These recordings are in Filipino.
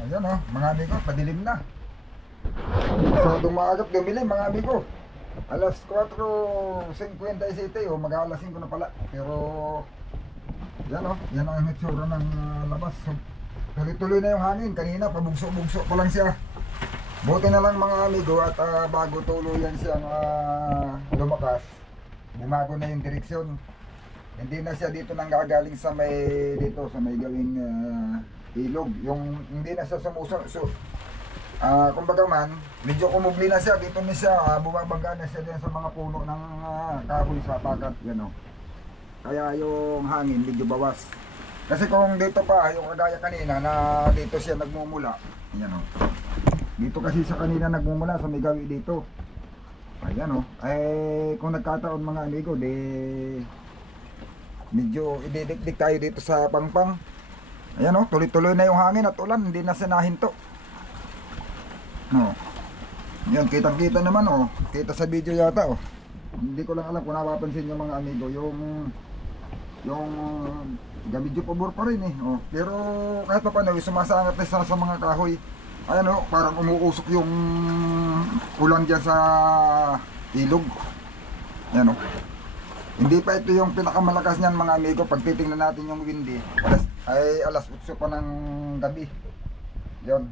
Ayan oh, mga amigo, padilim na. So, dumaagap dumili mga amigo. Alas 4.57 oh, mag alas 5 na pala. Pero, yan oh, yan ang itsura ng ah, labas. So, tuloy-tuloy na yung hangin. Kanina, pabugso-bugso pa lang siya. Buti na lang mga amigo at ah, bago tuluyan siyang ah, lumakas, bumago na yung direksyon. Hindi na siya dito nang gagaling sa may dito sa may gawing ah, ilog. Yung hindi na siya sumusunod. So, ah kumbaga man, medyo kumubli na siya. Dito na siya, ah, bumabangga na siya din sa mga puno ng ah, kahoy sa pakat. Yan o. Kaya yung hangin medyo bawas. Kasi kung dito pa, yung kagaya kanina na dito siya nagmumula. Yan o. Dito kasi sa kanina nagmumula sa may gawi dito. Ayan o. Eh, kung nagkataon mga amigo, di medyo ididikdik tayo dito sa pangpang. Ayan o, tuloy-tuloy na yung hangin at ulan, hindi na sinahinto. No. Yan, kitang-kita naman oh. Kita sa video yata oh. Hindi ko lang alam kung napapansin yung mga amigo, yung yung gamidyo pabor pa rin eh. Oh. Pero kahit pa paano, sumasangat na sa, mga kahoy. Ayan oh, parang umuusok yung ulan dyan sa ilog. Yan oh. Hindi pa ito yung pinakamalakas niyan mga amigo. Pag titingnan natin yung windy, alas, ay alas 8 pa ng gabi. Yon.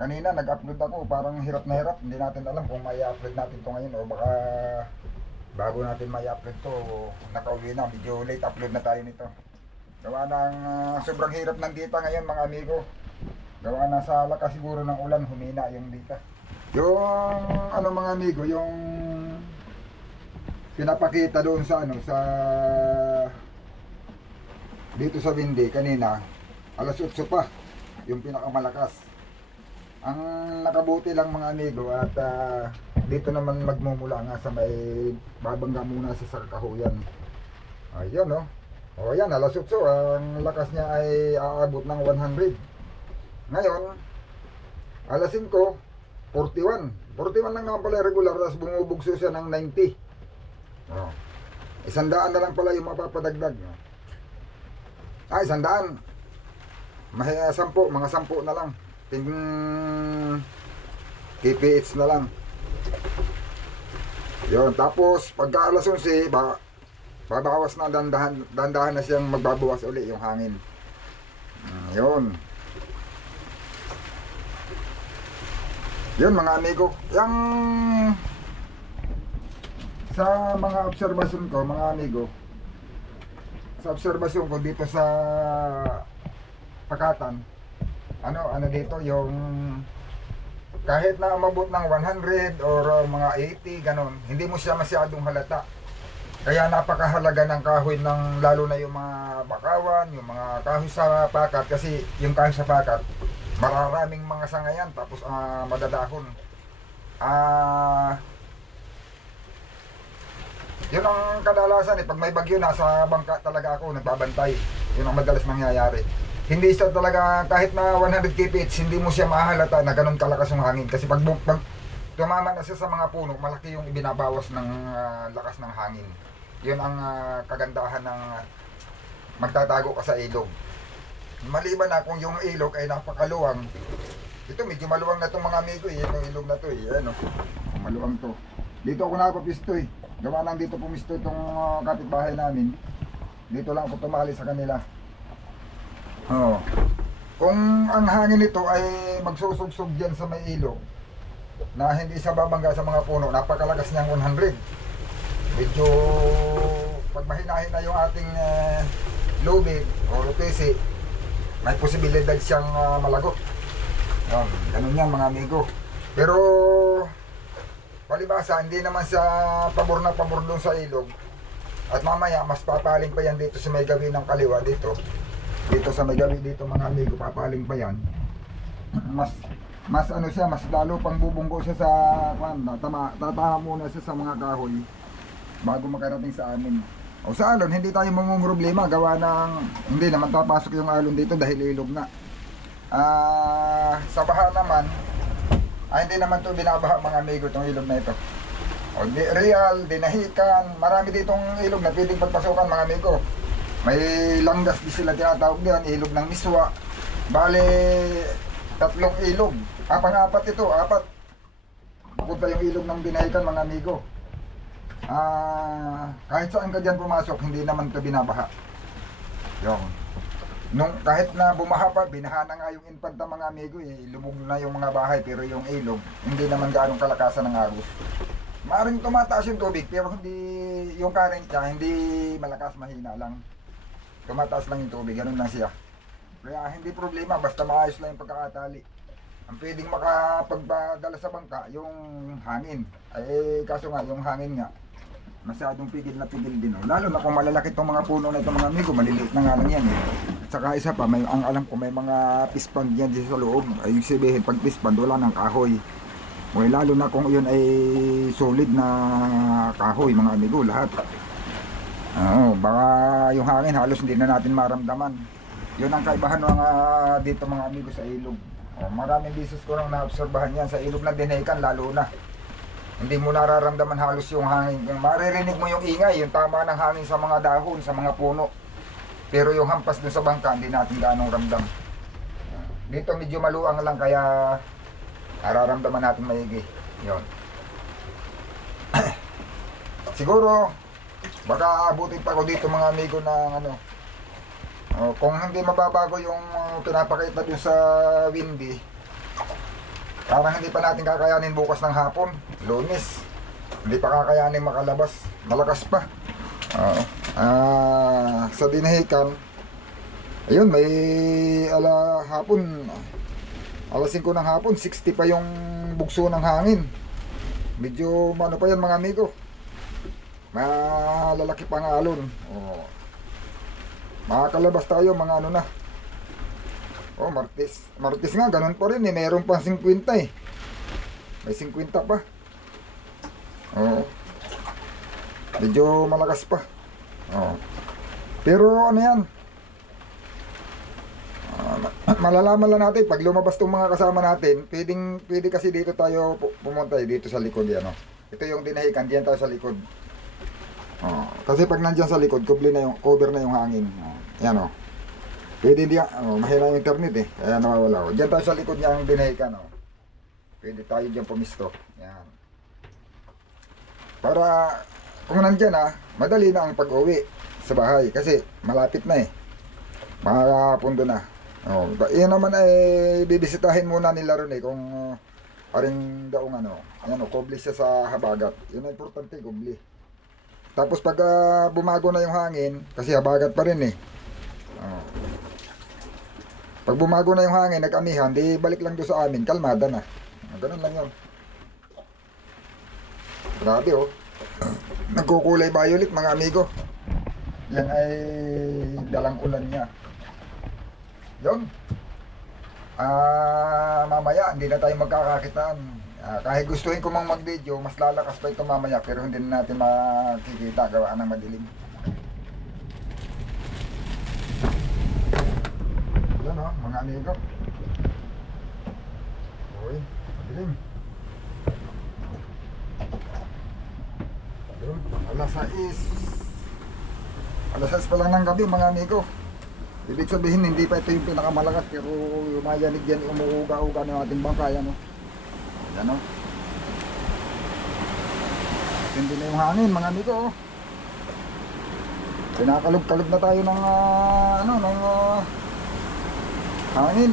Kanina nag-upload ako, parang hirap na hirap. Hindi natin alam kung may upload natin to ngayon o baka bago natin may upload to, nakauwi na. Medyo late upload na tayo nito. Gawa ng ah, sobrang hirap ng dita ngayon mga amigo. Gawa na sa lakas siguro ng ulan, humina yung dita. Yung ano mga amigo, yung pinapakita doon sa ano sa dito sa Windy kanina alas 8 pa yung pinakamalakas ang nakabuti lang mga amigo at ah, dito naman magmumula nga sa may babangga muna sa sarkahuyan ayun no o yan alas 8 ang lakas niya ay aabot ng 100 ngayon alas 5 41 41 lang naman pala regular tapos bumubugso siya ng 90 Oh. Isandaan na lang pala yung mapapadagdag. No? Ah, isandaan. Mahaya sampo, mga sampo na lang. Ting KPH na lang. Yun, tapos pagka alas 11, ba, babawas na dandahan, dandahan na siyang magbabawas uli yung hangin. Mm, yun. Yun mga amigo. Yung sa mga obserbasyon ko, mga amigo, sa obserbasyon ko dito sa Pakatan, ano, ano dito, yung kahit na umabot ng 100 or uh, mga 80, ganon, hindi mo siya masyadong halata. Kaya napakahalaga ng kahoy ng lalo na yung mga bakawan, yung mga kahoy sa pakat kasi yung kahoy sa pakat mararaming mga sangayan tapos ah, madadahon. Ah yun ang kadalasan eh. Pag may bagyo, nasa bangka talaga ako, nagbabantay. Yun ang madalas nangyayari. Hindi siya talaga, kahit na 100 kph, hindi mo siya mahalata na ganun kalakas yung hangin. Kasi pag, pag tumama na siya sa mga puno, malaki yung ibinabawas ng ah, lakas ng hangin. Yun ang ah, kagandahan ng ah, magtatago ka sa ilog. Maliban na kung yung ilog ay napakaluwang, ito medyo maluwang na itong mga amigo eh, yung ilog na to eh, ano, maluwang to. Dito ako nakapapisto eh. Gawa lang dito pumisto itong uh, kapitbahay namin. Dito lang ako tumali sa kanila. Oo. Kung ang hangin nito ay magsusugsog dyan sa may ilog, na hindi sa babangga sa mga puno, napakalakas niyang 100. Medyo pag mahinahin na yung ating uh, lubid o rupesi, may posibilidad siyang uh, malagot. Yun, ganun yan mga amigo. Pero palibasa, hindi naman sa pabor na pabor doon sa ilog. At mamaya, mas papaling pa yan dito sa may gawi ng kaliwa dito. Dito sa may gawi dito mga amigo, papaling pa yan. Mas mas ano siya, mas lalo pang bubunggo siya sa kwan, tatama, tatama muna siya sa mga kahoy bago makarating sa amin. O sa alon, hindi tayo problema gawa ng hindi naman papasok yung alon dito dahil ilog na. Ah, sa baha naman, ay, hindi naman to binabaha mga amigo itong ilog na ito. O, di, real, dinahikan, marami ditong ilog na pwedeng pagpasukan mga amigo. May langgas di sila tinatawag diyan, ilog ng miswa. Bale, tatlong ilog. Ah, pang-apat ito, apat. Bukod pa yung ilog ng binahikan, mga amigo. Ah, kahit saan ka dyan pumasok, hindi naman ito binabaha. Yung, nung, kahit na bumaha pa, binaha na nga yung infanta mga amigo, eh, lumog na yung mga bahay, pero yung ilog, hindi naman ganong kalakasan ng agos. Maring tumataas yung tubig, pero hindi, yung current niya, hindi malakas, mahina lang. Tumataas lang yung tubig, ganun lang siya. Kaya hindi problema, basta maayos lang yung pagkakatali. Ang pwedeng makapagpadala sa bangka, yung hangin. Eh, kaso nga, yung hangin nga, masyadong pigil na pigil din. Oh. Lalo na kung malalaki itong mga puno na itong mga amigo, maliliit na nga lang yan. Eh. Saka isa pa, may, ang alam ko, may mga pispand yan dito sa loob. Ay, yung sabihin, pag pispand, wala ng kahoy. O, lalo na kung yun ay solid na kahoy, mga amigo, lahat. Oo, baka yung hangin halos hindi na natin maramdaman. Yun ang kaibahan mga dito mga amigo sa ilog. O, maraming bisis ko nang naobserbahan yan sa ilog na dinaykan lalo na. Hindi mo nararamdaman halos yung hangin. Maririnig mo yung ingay, yung tama ng hangin sa mga dahon, sa mga puno. Pero yung hampas dun sa bangka, hindi natin ganong ramdam. Dito medyo maluang lang kaya nararamdaman natin maigi. Yun. Siguro, baka abutin pa ko dito mga amigo ng ano. Oh, kung hindi mababago yung uh, pinapakita dun sa windy, parang hindi pa natin kakayanin bukas ng hapon, lunes. Hindi pa kakayanin makalabas, malakas pa. Oo. Ah, sa dinahikan, ayun, may ala hapon, alas 5 ng hapon, 60 pa yung bugso ng hangin. Medyo ano pa yan mga amigo. Malalaki pang alon. Oh. Makakalabas tayo mga ano na. Oh, Martes. Martes nga, ganun pa rin eh. Meron pang 50 eh. May 50 pa. Oo. Medyo malakas pa. Oo. Pero ano yan? Ah, ma- malalaman lang natin pag lumabas tong mga kasama natin, pwedeng pwede kasi dito tayo pu- pumunta eh, dito sa likod yan, no? Ito yung dinahikan, diyan tayo sa likod. Oh, kasi pag nandiyan sa likod, cover na yung cover na yung hangin. Oh, yan oh. Pwede di oh, mahina yung internet eh. Kaya nawawala oh. Diyan tayo sa likod niya ang dinahikan oh. Pwede tayo diyan pumisto. Yan. Para kung nandiyan ah, madali na ang pag-uwi sa bahay kasi malapit na eh. Makakapundo na. Oh, yun naman ay bibisitahin muna nila ron eh kung uh, aring daong ano. Ayan oh, kubli siya sa habagat. Yun ang importante, kubli. Tapos pag ah, bumago na yung hangin, kasi habagat pa rin eh. Oh. Pag bumago na yung hangin, nag-amihan, di balik lang doon sa amin, kalmada na. Ganun lang yun. Grabe oh. Nagkukulay violet mga amigo. Yan ay dalang ulan niya. Yun. Ah, mamaya hindi na tayo magkakakitaan. Ah, kahit gustuhin ko mang mag-video, mas lalakas pa ito mamaya pero hindi na natin makikita gawaan ng madilim. Yan oh, mga amigo. Uy, madilim. Yun, alas 6. Alas 6 pa lang ng gabi mga amigo. Ibig sabihin hindi pa ito yung pinakamalakas pero yumayanig yan umuuga-uga ng ating bangka yan oh. Yan oh. Hindi na yung hangin mga amigo oh. Pinakalog-kalog na tayo ng ah, ano ng ah, hangin.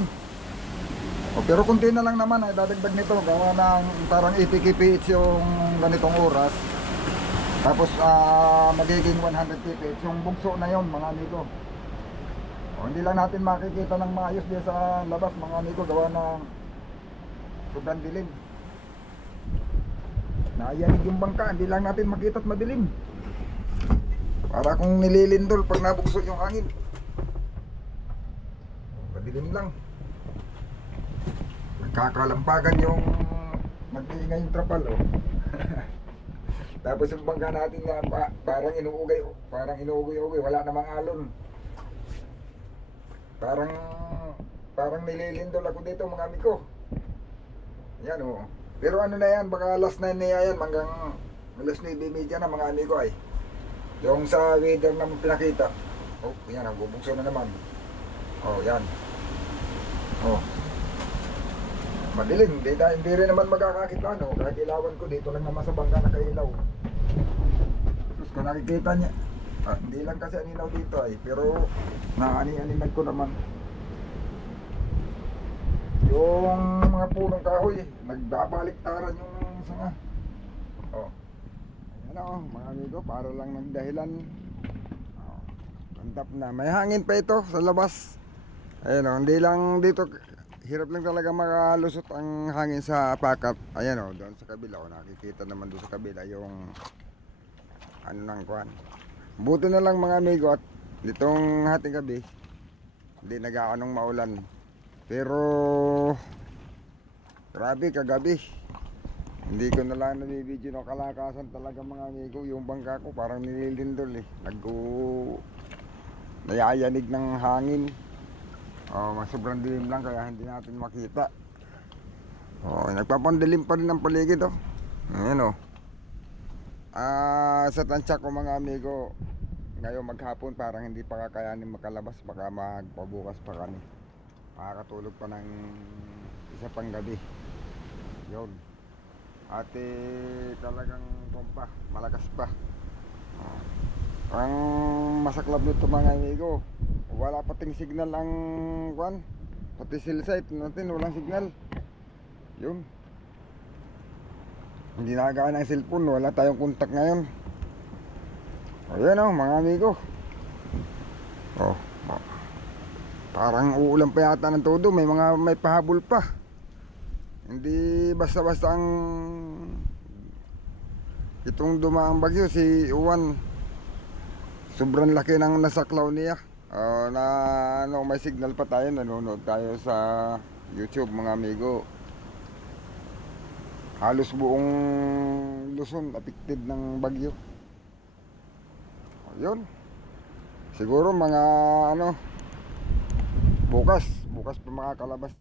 O, pero kunti na lang naman ay dadagdag nito gawa ng parang 80 kph yung ganitong oras. Tapos ah magiging 100 kph yung bugso na yon mga amigo. O, hindi lang natin makikita ng maayos diyan sa labas mga amigo gawa ng sobrang dilim. Nayanig yung bangka, hindi lang natin makita at madilim. Para kung nililindol pag nabugso yung hangin. Madilim lang. Nagkakalampagan yung nag-iingay yung trapal oh. Tapos yung bangka natin na pa, parang inuugay, parang inuugay-ugay, wala namang alon. Parang parang nililindol ako dito mga amigo. Yan oh. Pero ano na yan, baka last na niya yan hanggang alas 9.30 na mga amigo ay. Yung sa weather na pinakita. Oh, yan, ang bubukso na naman. Oh, yan. Oh. Madilim, hindi, hindi rin naman magkakakita no. Kahit ilawan ko dito lang naman sa bangka nakailaw. Tapos kung nakikita niya, ah, hindi lang kasi aninaw dito ay, pero naani-animan ko naman. Yung mga punong kahoy, nagbabaliktaran yung sanga. Oh. Ayan o, mga amigo, para lang nagdahilan. Oh. Tantap na. May hangin pa ito sa labas. Ayan o, hindi lang dito, hirap lang talaga makalusot ang hangin sa pakat. Ayan o, doon sa kabila o, nakikita naman doon sa kabila yung ano nang kuhan. Buti na lang mga amigo at nitong hating gabi, hindi nag-aanong maulan. Pero grabe kagabi. Hindi ko na lang nabibidyo ng kalakasan talaga mga amigo. Yung bangka ko parang nililindol eh. Nag nayayanig ng hangin. Oh, sobrang dilim lang kaya hindi natin makita. Oh, nagpapandilim pa rin ang paligid oh. Ayan oh. Ah, sa tansya ko mga amigo, ngayon maghapon parang hindi pa kakayanin makalabas baka magpabukas pa kami. Makakatulog pa ng isa pang gabi. Yun. Ate talagang kumpa, malakas pa. Oh. Ang masaklap nito mga amigo, wala pating signal ang kwan. Pati cell site natin walang signal. Yun. Hindi nakagana ng cellphone, wala tayong contact ngayon. Ayan oh, mga amigo. Oh, oh. Parang uulan pa yata ng todo, may mga may pahabol pa. Hindi basta-basta ang itong dumaang bagyo si Uwan. Sobrang laki ng nasaklaw niya. Ah, na ano, may signal pa tayo, nanonood tayo sa YouTube mga amigo. Halos buong Luzon affected ng bagyo. Ayun. Siguro mga ano bukas, bukas pa makakalabas.